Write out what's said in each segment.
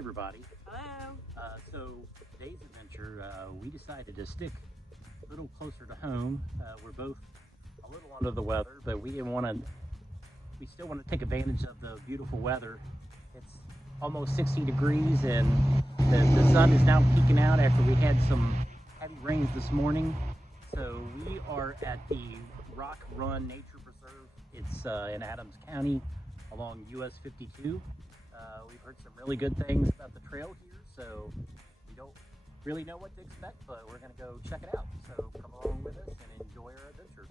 everybody. Hello. So today's adventure, we decided to stick a little closer to home. We're both a little under the weather, but we still want to take advantage of the beautiful weather. It's almost 60 degrees and the sun is now peeking out after we had some heavy rains this morning. So we are at the Rock Run Nature Preserve. It's in Adams County along US 52. We've heard some really good things about the trail here, so we don't really know what to expect, but we're going to go check it out. So come along with us and enjoy our adventure.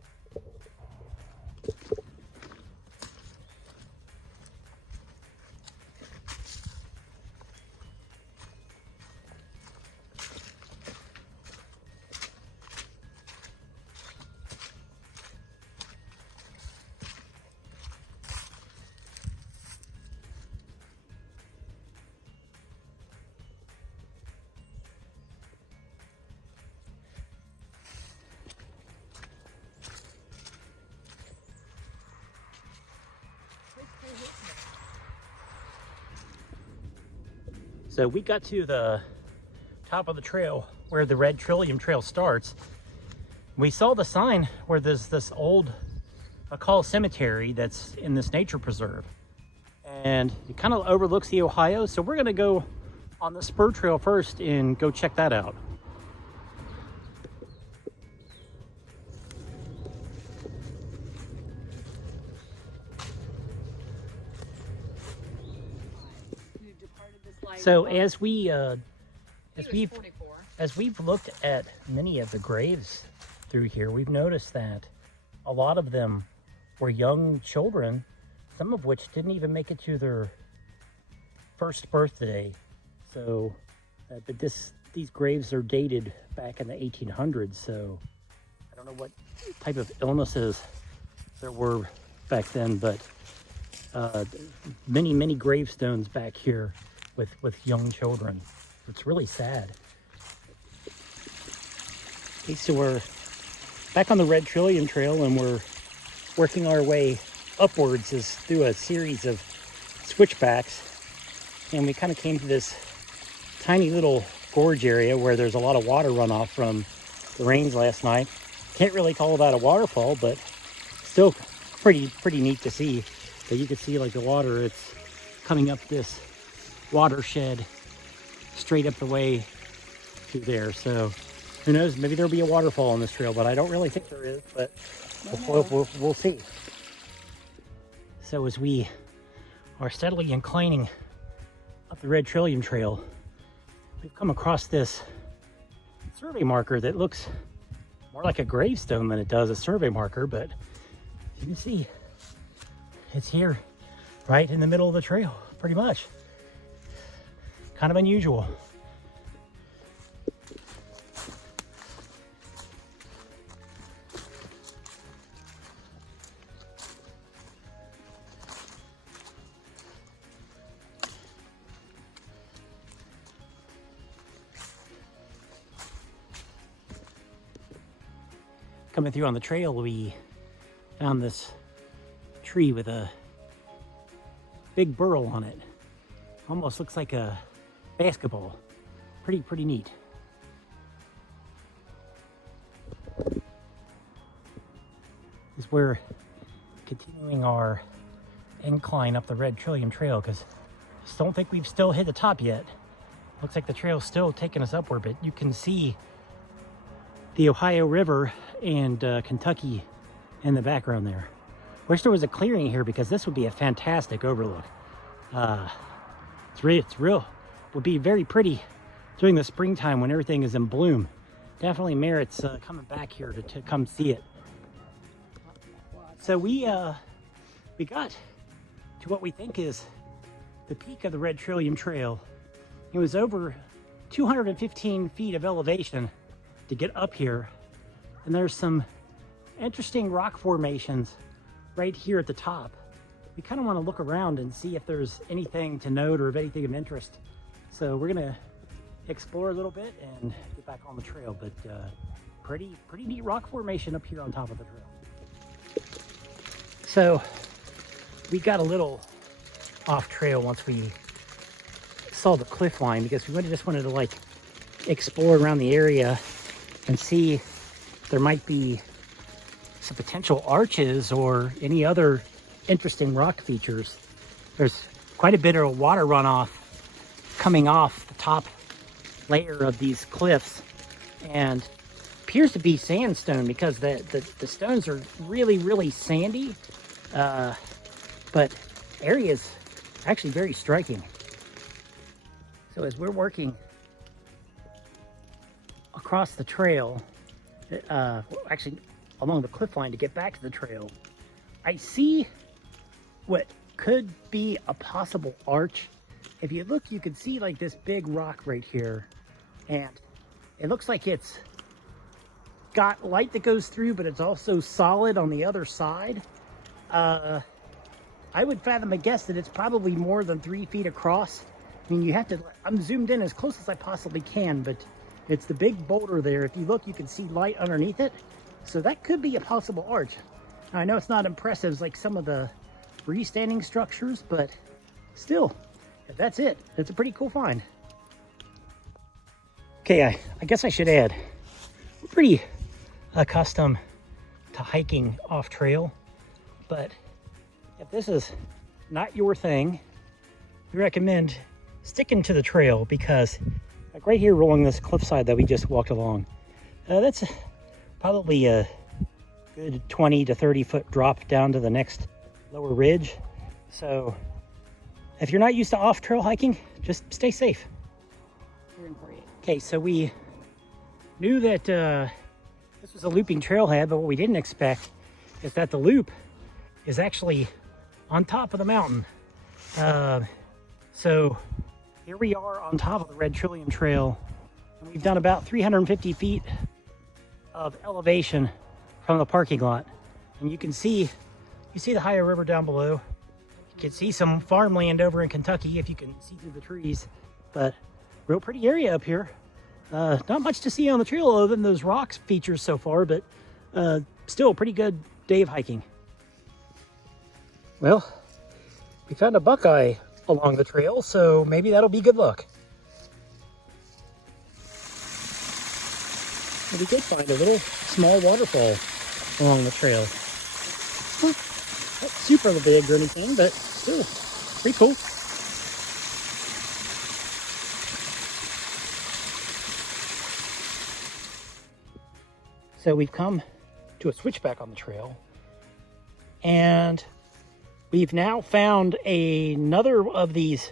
So we got to the top of the trail where the Red Trillium Trail starts. We saw the sign where there's this old, I call cemetery that's in this nature preserve. And it kind of overlooks the Ohio. So we're gonna go on the spur trail first and go check that out. So as we've looked at many of the graves through here, we've noticed that a lot of them were young children, some of which didn't even make it to their first birthday. So, but these graves are dated back in the 1800s. So I don't know what type of illnesses there were back then, but many gravestones back here with young children. It's really sad. Okay, so we're back on the Red Trillium Trail and we're working our way upwards through a series of switchbacks. And we kind of came to this tiny little gorge area where there's a lot of water runoff from the rains last night. Can't really call that a waterfall, but still pretty neat to see. So you can see like the water, it's coming up this watershed straight up the way through there. So who knows, maybe there'll be a waterfall on this trail, but I don't really think there is, but we'll see. So as we are steadily inclining up the Red Trillium Trail, we've come across this survey marker that looks more like a gravestone than it does a survey marker, but you can see it's here right in the middle of the trail, pretty much. Kind of unusual. Coming through on the trail, we found this tree with a big burl on it. Almost looks like a basketball. Pretty neat. As we're continuing our incline up the Red Trillium Trail, because I just don't think we've still hit the top yet. Looks like the trail's still taking us upward, but you can see the Ohio River and Kentucky in the background there. Wish there was a clearing here because this would be a fantastic overlook. It's real. Would be very pretty during the springtime when everything is in bloom. Definitely merits coming back here to come see it. So we got to what we think is the peak of the Red Trillium Trail. It was over 215 feet of elevation to get up here, and there's some interesting rock formations right here at the top. We kind of want to look around and see if there's anything to note or if anything of interest. So we're gonna explore a little bit and get back on the trail, but pretty neat rock formation up here on top of the trail. So we got a little off trail once we saw the cliff line because we just wanted to like explore around the area and see if there might be some potential arches or any other interesting rock features. There's quite a bit of water runoff coming off the top layer of these cliffs, and appears to be sandstone because the stones are really sandy, but area is actually very striking. So as we're working across the trail, actually along the cliff line to get back to the trail, I see what could be a possible arch. If you look, you can see like this big rock right here, and it looks like it's got light that goes through, but it's also solid on the other side. I would fathom a guess that it's probably more than 3 feet across. I mean, you have to, I'm zoomed in as close as I possibly can, but it's the big boulder there. If you look, you can see light underneath it. So that could be a possible arch. Now, I know it's not impressive as like some of the freestanding structures, but still, if that's it, it's a pretty cool find. Okay, I guess I should add, we're pretty accustomed to hiking off trail, but if this is not your thing, we recommend sticking to the trail, because like right here along this cliffside that we just walked along, that's probably a good 20 to 30 foot drop down to the next lower ridge. So if you're not used to off trail hiking, just stay safe. Okay, so we knew that this was a looping trailhead, but what we didn't expect is that the loop is actually on top of the mountain. So here we are on top of the Red Trillium Trail, and we've done about 350 feet of elevation from the parking lot. And you see the Ohio River down below. You can see some farmland over in Kentucky if you can see through the trees, but real pretty area up here. Not much to see on the trail other than those rocks features so far, but still a pretty good day of hiking. Well, we found a buckeye along the trail, so maybe that'll be good luck. We did find a little small waterfall along the trail. Not super big or anything, but still pretty cool. So we've come to a switchback on the trail, and we've now found another of these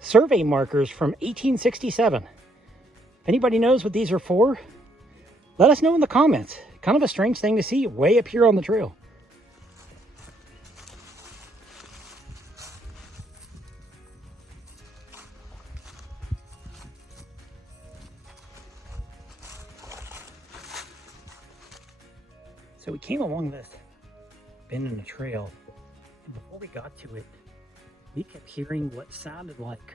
survey markers from 1867. If anybody knows what these are for, let us know in the comments. Kind of a strange thing to see way up here on the trail. So we came along this bend in the trail, and before we got to it, we kept hearing what sounded like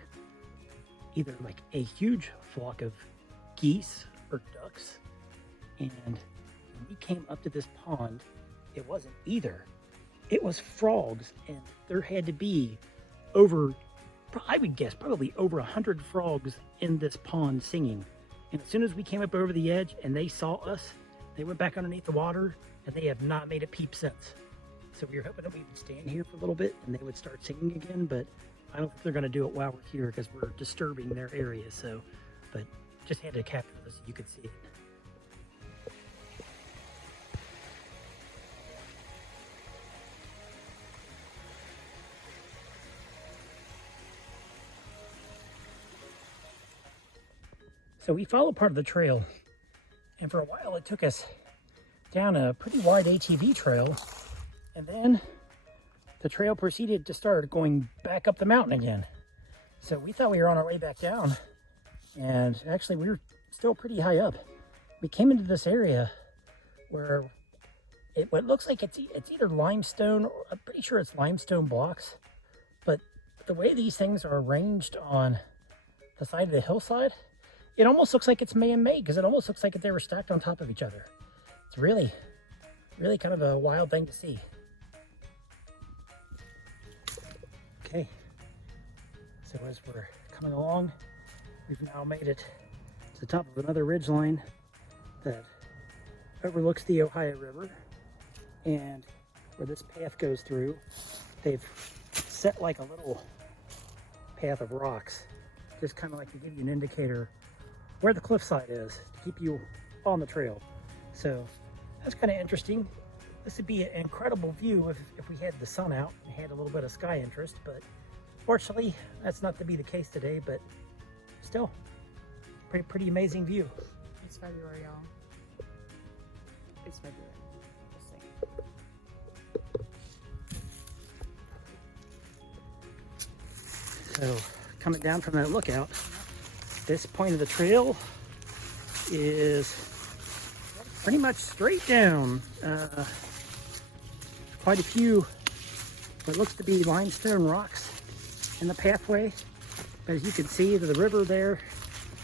either like a huge flock of geese or ducks. And when we came up to this pond, it wasn't either. It was frogs, and there had to be over, I would guess, probably over 100 frogs in this pond singing. And as soon as we came up over the edge and they saw us, they went back underneath the water, and they have not made a peep since. So we were hoping that we would stand here for a little bit and they would start singing again, but I don't think they're going to do it while we're here because we're disturbing their area. So, but just had to capture this so you could see it. So we followed part of the trail, and for a while it took us down a pretty wide ATV trail, and then the trail proceeded to start going back up the mountain again. So we thought we were on our way back down, and actually we were still pretty high up. We came into this area where what looks like it's either limestone, or I'm pretty sure it's limestone blocks, but the way these things are arranged on the side of the hillside, it almost looks like it's man-made, because it almost looks like if they were stacked on top of each other. It's really kind of a wild thing to see. Okay, so as we're coming along. We've now made it to the top of another ridge line that overlooks the Ohio River, and where this path goes through, they've set like a little path of rocks, just kind of like to give you an indicator where the cliffside is to keep you on the trail. So that's kind of interesting. This would be an incredible view if we had the sun out and had a little bit of sky interest, but fortunately that's not to be the case today, but still pretty amazing view. It's February, y'all. It's February. Just saying. So coming down from that lookout, this point of the trail is pretty much straight down. Quite a few what looks to be limestone rocks in the pathway. As you can see, to the river there,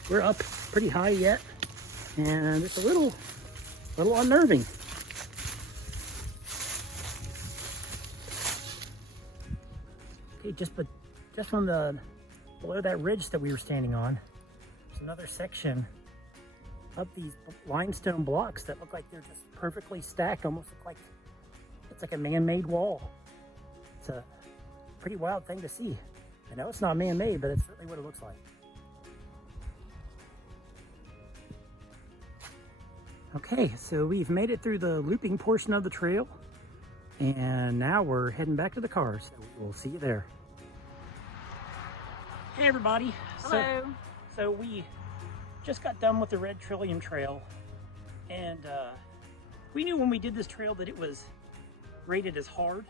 we're up pretty high yet, and it's a little unnerving. Okay, just from below that ridge that we were standing on, there's another section of these limestone blocks that look like they're just perfectly stacked, almost look like it's like a man-made wall. It's a pretty wild thing to see. I know it's not man-made, but it's certainly what it looks like. Okay, so we've made it through the looping portion of the trail, and now we're heading back to the car, so we'll see you there. Hey everybody. Hello. So we just got done with the Red Trillium Trail, and we knew when we did this trail that it was rated as hard.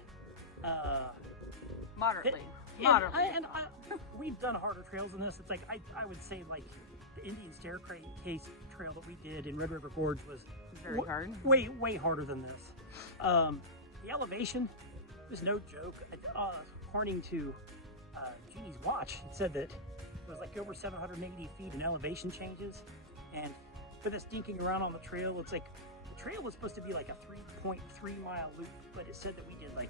Moderately. We've done harder trails than this. It's like, I would say like the Indian Staircase trail that we did in Red River Gorge was Very hard. Way harder than this. The elevation was no joke. According to Jeannie's watch, it said that it was like over 780 feet in elevation changes. And with us dinking around on the trail, it's like the trail was supposed to be like a 3.3 mile loop, but it said that we did like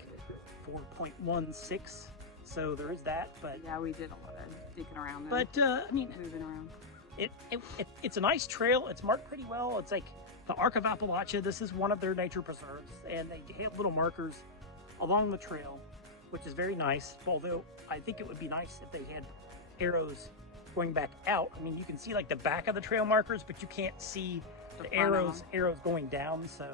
4.16. So there is that. But yeah, we did a lot of digging around there. But I mean, moving around. It's a nice trail. It's marked pretty well. It's like the Arc of Appalachia. This is one of their nature preserves, and they have little markers along the trail, which is very nice. Although I think it would be nice if they had arrows going back out. I mean, you can see like the back of the trail markers, but you can't see the arrows going down. So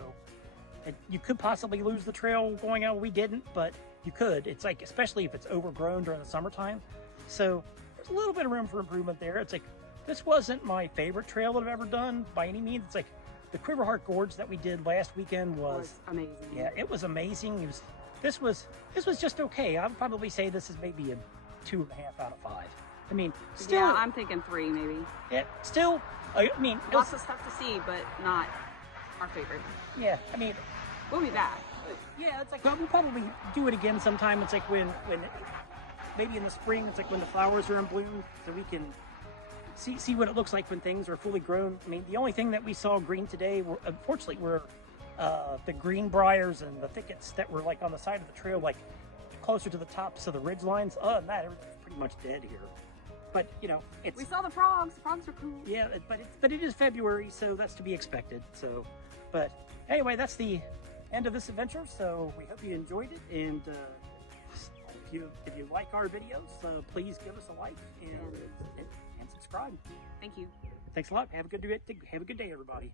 you could possibly lose the trail going out. We didn't, but you could. It's like, especially if it's overgrown during the summertime. So there's a little bit of room for improvement there. It's like, this wasn't my favorite trail that I've ever done by any means. It's like the Quiverhart Gorge that we did last weekend was amazing. Yeah, it was amazing. This was just okay. I would probably say this is maybe a 2.5 out of 5. I mean, still. Yeah, I'm thinking 3 maybe. Yeah, still. I mean, lots of stuff to see, but not our favorite. Yeah, I mean, we'll be back. Yeah, it's like we'll probably do it again sometime. It's like when maybe in the spring. It's like when the flowers are in bloom, so we can see what it looks like when things are fully grown. I mean, the only thing that we saw green today, unfortunately, were the green briars and the thickets that were like on the side of the trail, like closer to the tops of the ridge lines. Other than that, everything's pretty much dead here. But you know, we saw the frogs. The frogs are cool. Yeah, but it is February, so that's to be expected. So, but anyway, that's the end of this adventure. So we hope you enjoyed it, and if you like our videos, please give us a like and subscribe. Thank you. Thanks a lot. Have a good day, everybody.